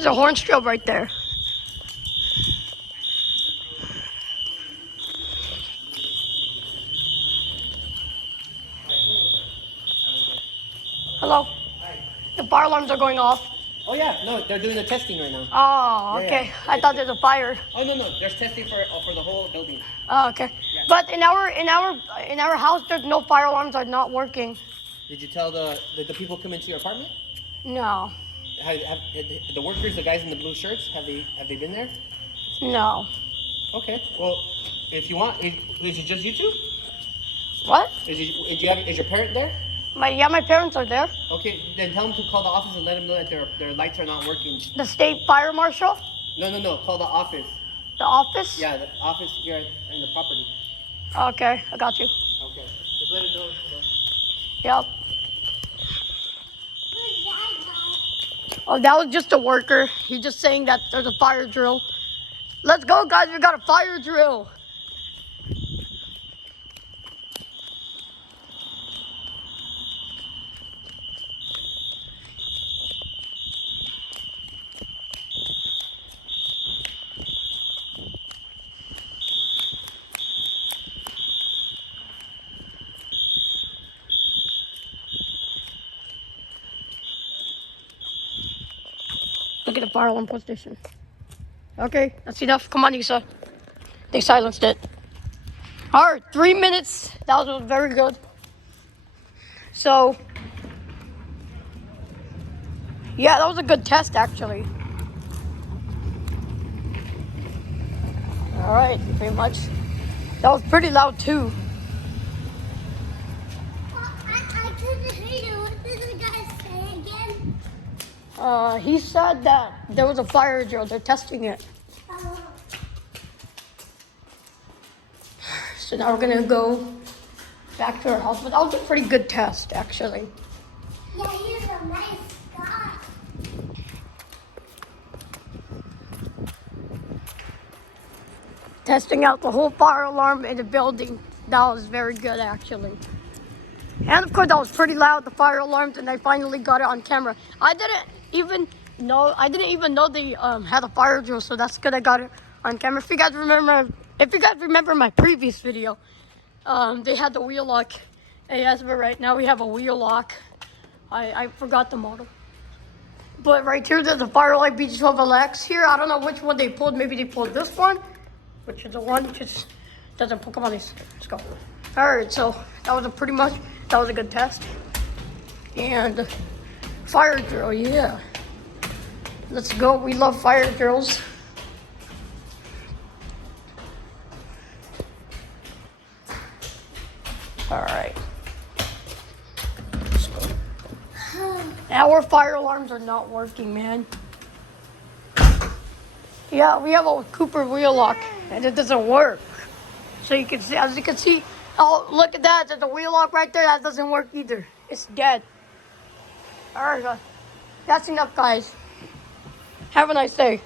There's a horn strobe right there. Hello. The fire alarms are going off. Oh yeah, no, they're doing the testing right now. Oh, okay. Yeah. I thought there's a fire. Oh no, there's testing for the whole building. Oh, okay. Yeah. But in our house, there's no fire alarms are not working. Did you tell the people come into your apartment? No. Have the workers, the guys in the blue shirts, have they been there? No. Okay. Well, if you want, is it just you two? What? Is your parent there? My parents are there. Okay, then tell them to call the office and let them know that their lights are not working. The state fire marshal. No. Call the office. The office. Yeah, the office here in the property. Okay, I got you. Okay. Just let it know. Yep. Oh, that was just a worker. He's just saying that there's a fire drill. Let's go, guys. We got a fire drill. Look at the fire alarm station. Okay, that's enough. Come on, Isa. They silenced it. All right, 3 minutes. That was very good. So, yeah, that was a good test, actually. All right, pretty much. That was pretty loud, too. I couldn't hear you. What did the guy say again? He said that there was a fire drill. They're testing it. So now we're gonna go back to our house. But that was a pretty good test, actually. Yeah, he's a nice guy. Testing out the whole fire alarm in the building. That was very good, actually. And of course, that was pretty loud, the fire alarms, and I finally got it on camera. I didn't even know they had a fire drill, so that's good I got it on camera. If you guys remember my previous video, they had the wheel lock. Yes, but right now we have a wheel lock. I forgot the model. But right here, there's a Firelight B12LX here. I don't know which one they pulled. Maybe they pulled this one, which is the one that just doesn't pull. Come on, let's go. All right, so that was a good test. And fire drill, yeah. Let's go. We love fire drills. All right. Let's go. Our fire alarms are not working, man. Yeah, we have a Cooper wheel lock, and it doesn't work. So you can see, as you can see, oh, look at that. There's a wheel lock right there. That doesn't work either. It's dead. All right, that's enough, guys. Have a nice day.